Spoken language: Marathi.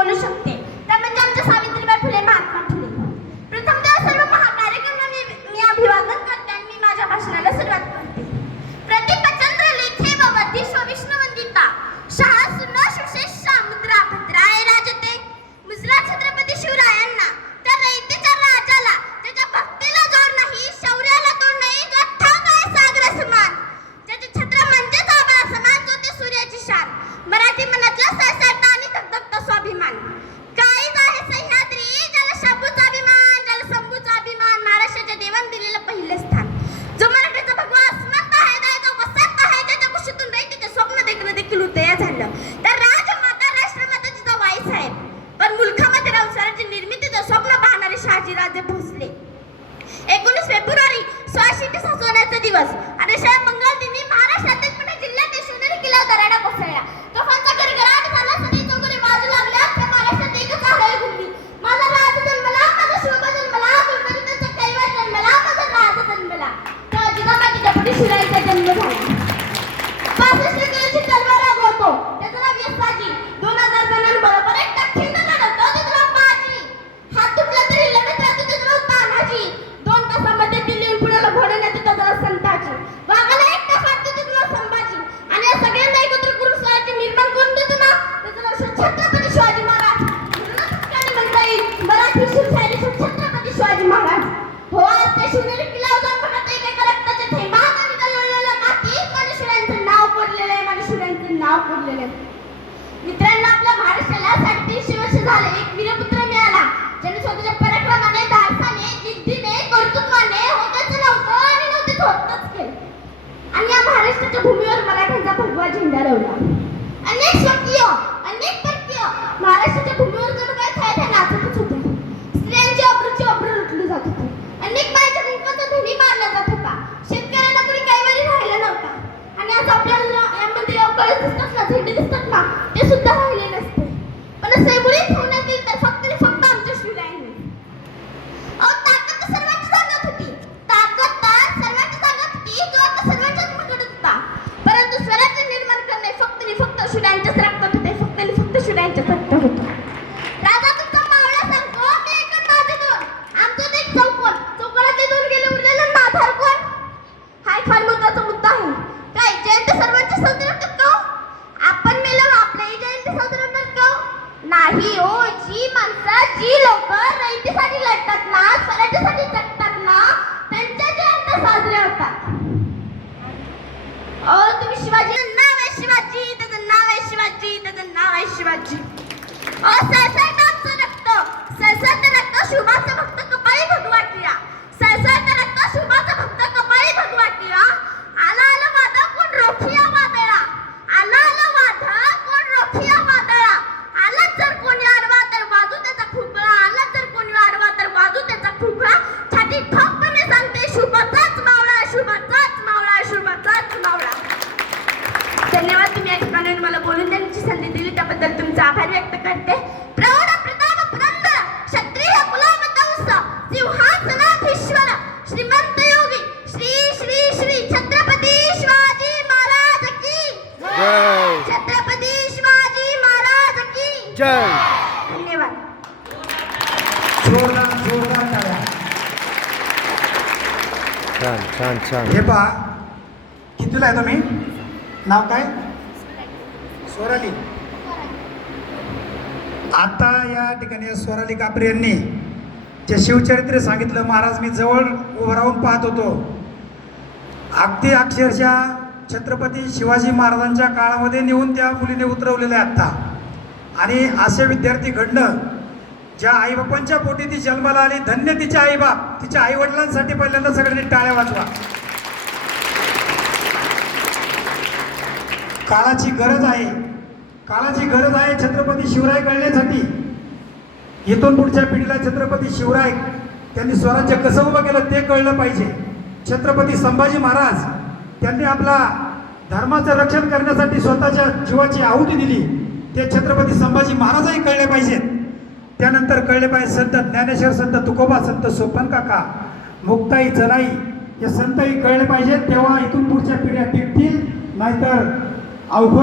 പോലും ശക്തി बाजीराजे भोसले. एकोणीस फेब्रुवारी सोळाशे ते सासवण्याचा दिवस. आणि शाळा मंगल दिनी महाराष्ट्रातील पुणे जिल्ह्यात शिवनेरी किल्ला दराडा कोसळला. तोफांचा गरगडाट माझा शिवायचा जन्म नाव मित्रांनो आपल्या महाराष्ट्राला साडेतीनशे वर्ष झाले. एक वीरपुत्र मिळाला. ज्याने स्वतःच्या पराक्रमाने धाडसाने जिद्दीने कर्तृत्वाने होतच नव्हतं आणि नव्हते होतच केले आणि या महाराष्ट्राच्या भूमीवर मराठ्यांचा भगवा झेंडा रोवला. अनेक स्वकीय अनेक परकीय महाराष्ट्राच्या भूमीवर जणू काय छाया नाचतच होते स्त्रियांची अब्रूची अब्रू लुटली जात होती. पण नाही हो जी माणसं जी लोक रयतेसाठी लढतात ना स्वराज्यासाठी जय. धन्यवाद. जोरदार जोरदार टाळ्या. छान छान छान. हे पहा. कितीला आहे तुम्ही? नाव काय? स्वराली आता या ठिकाणी स्वराली कापरे यांनी जे शिवचरित्र सांगितलं महाराज मी जवळ उभं राहून पाहत होतो. अगदी अक्षरशः छत्रपती शिवाजी महाराजांच्या काळामध्ये नेऊन त्या मुलीने उतरवलेले आहे आत्ता आणि असे विद्यार्थी घडणं ज्या आईबापांच्या पोटी ती जन्माला आली धन्य तिच्या आईबाप तिच्या आईवडिलांसाठी पहिल्यांदा सगळ्यांनी टाळ्या वाजवा. काळाची गरज आहे. काळाची गरज आहे छत्रपती शिवराय कळण्यासाठी इथून पुढच्या पिढीला छत्रपती शिवराय त्यांनी स्वराज्य कसं उभं केलं ते कळलं पाहिजे. छत्रपती संभाजी महाराज त्यांनी आपला धर्माचं रक्षण करण्यासाठी स्वतःच्या जीवाची आहुती दिली. ते छत्रपती संभाजी महाराजही कळले पाहिजेत. त्यानंतर कळले पाहिजे संत ज्ञानेश्वर संत तुकोबा संत सोपन काका मुक्ताई जनाई हे संतही कळले पाहिजेत. तेव्हा इथून पुढच्या पिढ्या टिकतील नाहीतर अवघड